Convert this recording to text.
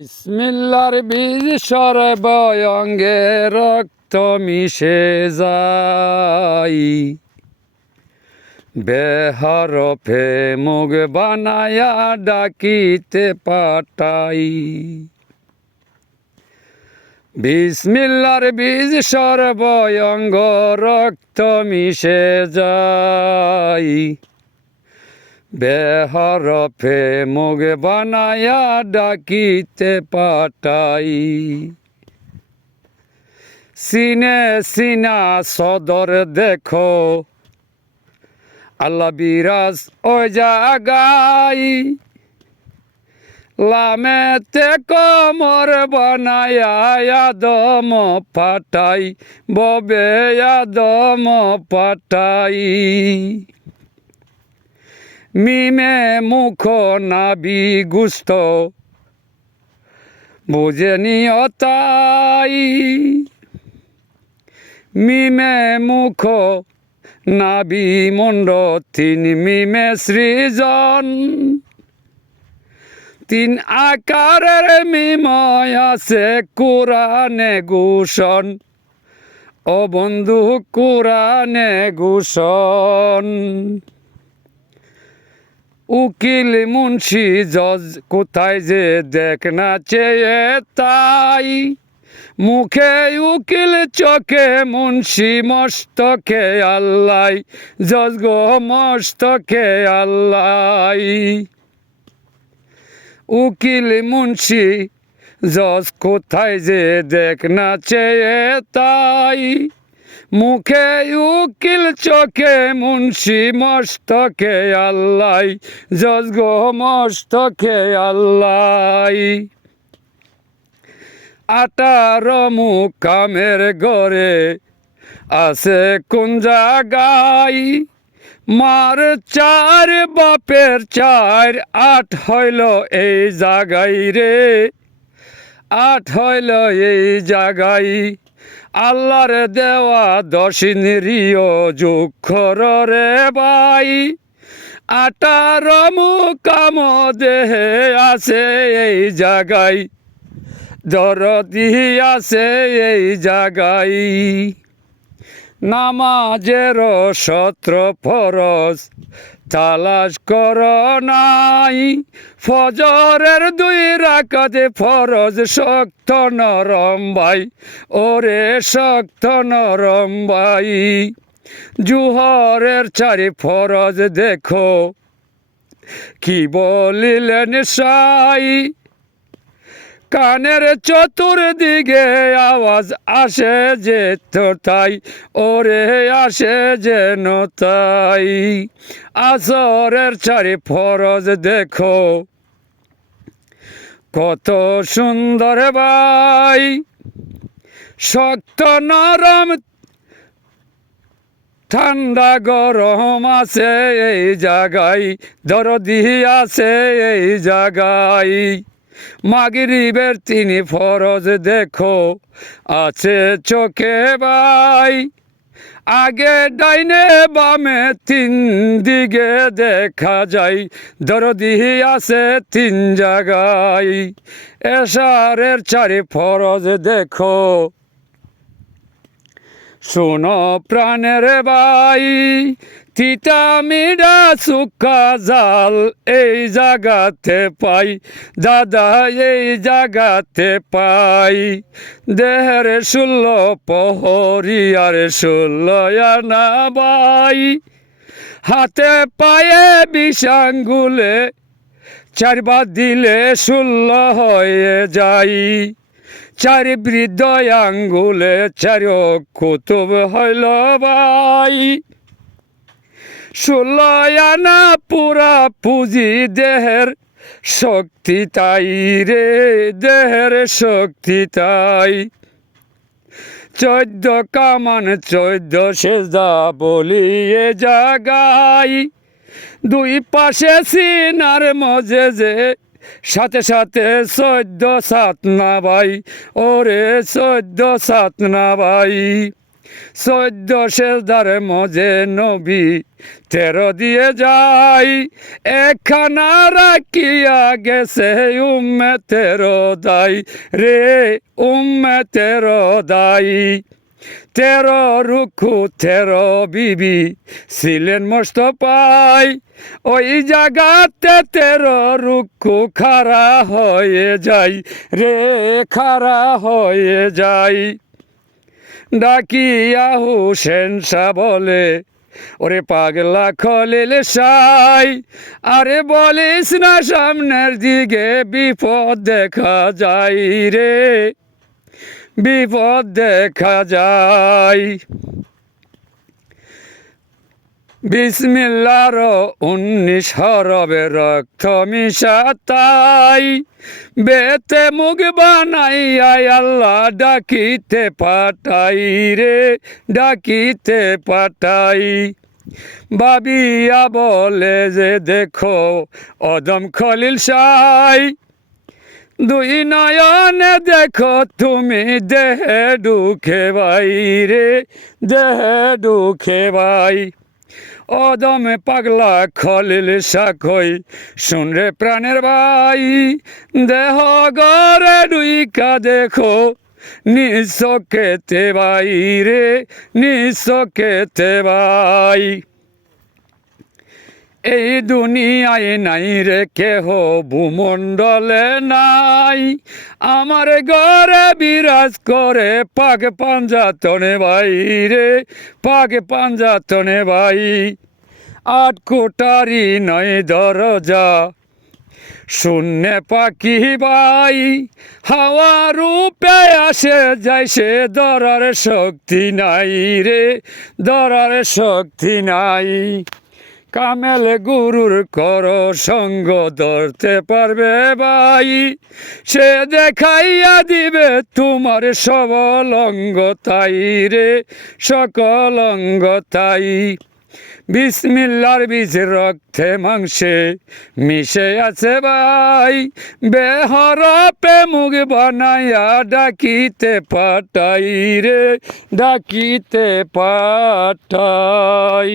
বিসমিল্লার বীজ সর্বঙ্গে রক্ত মিশে যাই, বেহরফে মুখ বানায়া ডাকিতে পাঠাই। বিসমিল্লার বীজ সর্বঙ্গ রক্ত মিশে যাই, বেহরফে মুখ বানায়া ডাকিতে পাঠাই। সিনে সিনা সদর দেখো, আল্লাহ বিরাজ ও জাগাই। লামেতে কমর বানায়া আদম পাঠাই, ববে আদম পাঠাই। মিমে মুখ নাবি গুস্ত বুঝেনি তাই। মিমে মুখ নাবি মুন্ড তিন মিমে সৃজন। তিন আকারের মিময় আছে কুরানে ঘোষণ, ও বন্ধু কুরানে ঘোষণ। উকিল মুন্সি জজ কোথায় যে দেখ না চেয়ে তাই। মুখে উকিল চোখে মুন্সি মস্তকে আল্লাহ, জজ গো মস্তকে আল্লাহ। উকিল মুন্সি জজ কোথায় যে দেখ না চেয়ে তাই। মুখে উকিল চোখে মুন্সি মস্তকে আল্লাহ, জজ গো মস্তকে আল্লাহ। 18 মুকামের ঘরে আছে কোন জায়গায়। মার 4 বাপের 4 8 হইল এই জায়গায় রে, 8 হইল এই জায়গায়। আল্লাহর দেওয়া 10 ইন্দ্রিয় যুক্ষর রে ভাই। 18 মুকাম দেহে আছে এই জায়গায়, দরদি আছে এই জায়গায়। নামাজের 17 ফরজ তালাশ কর নাই। ফজরের 2 রাকাত ফরজ শক্ত নরম ভাই, ওরে শক্ত নরম ভাই। জুহরের 4 ফরজ দেখো, কি বলিলেন সাই। কানের চতুর্দিকে আওয়াজ আসে যে তাই, ওরে আসে যেন তাই। আসরের 4 ফরজ দেখো, কত সুন্দর ভাই। শক্ত নরম ঠান্ডা গরম আছে এই জায়গায়, দরদি আছে এই জায়গায়। মাগরিবের 3 ফরজ দেখো, আছে চোখে ভাই। আগে ডাইনে বামে 3 দিকে দেখা যায়, দরদি আছে 3 জায়গায়। এশারের 4 ফরজ দেখো, শোনো প্রাণের ভাই। তিতা মিডা সুকা জাল এই জাগাতে পাই, দাদা এই জাগাতে পাই। দেহের 16 প্রহরী আর 16 আনা ভাই। হাতে পায়ে 20 আঙ্গুলে 4 বার দিলে 16 হয়ে যাই। 4 বৃদ্ধ আঙ্গুলে 4 কুতুব হইল ভাই। 16 আনা পুরা পুঁজি দেহের শক্তি তাই রে, দেহের শক্তি তাই। 14 কামান 14 সেজদা বলিয়ে জাগাই। 2 পাশে সিনার মজে যে সাথে সাথে 14 সাত না ভাই, ওরে 14 সাত না ভাই। চোদ্দ সেজদার মজে নবী 13 দিয়ে যাই, একখানা রাখিয়া গেছে উম্মতের দায় রে, উম্মতের দায়। 13 রুকু 13 বিবি ছিলেন মোস্তফায়, ওই জায়গাতে 13 রুকু খাড়া হয়ে যাই রে, খাড়া হয়ে যাই। ডাকিয়া হুসেন শাহ বলে, ওরে পাগলা খলিল সাই, আরে বলিস না সামনের দিকে বিপদ দেখা যায় রে, বিপদ দেখা যায়। বিসমিল্লাহর 19 হরবে রক্ত মিশা তাই, বেতে মুখ বানাইয়া আল্লাহ ডাকিতে পাঠাই রে, ডাকিতে পাঠাই। ভাবিয়া বলে যে দেখো অদম খলিল সাই, দুই নয়নে দেখো তুমি দেহে ঢুকে ভাই রে, দেহে ঢুকে ভাই। অদমে পাগলা খলিল সাকই শুনরে প্রাণের ভাই, দেহ গরে ডুইকা দেখো নিঃচকেতে ভাই রে, নিঃচকেতে ভাই। এই দুনিয়ায় নাই রে কেহ, ভূমণ্ডলে নাই, আমার ঘরে বিরাজ করে পাক পাঞ্জাতনে ভাই রে, পাক পাঞ্জাতনে ভাই। 8 কোটারি 9 দরজা শূন্য পাখি ভাই, হাওয়া রূপে আসে যায় সে ধরার শক্তি নাই রে, ধরার শক্তি নাই। কামেল গুরুর কর সঙ্গ ধরতে পারবে ভাই, সে দেখাইয়া দিবে তোমার সবল অঙ্গ তাই রে, সকল অঙ্গ তাই। বিসমিল্লার বীজ রক্তে মাংসে মিশে আছে ভাই, বেহরপে মুখ বানাইয়া ডাকিতে পাঠাই রে, ডাকিতে পাঠাই।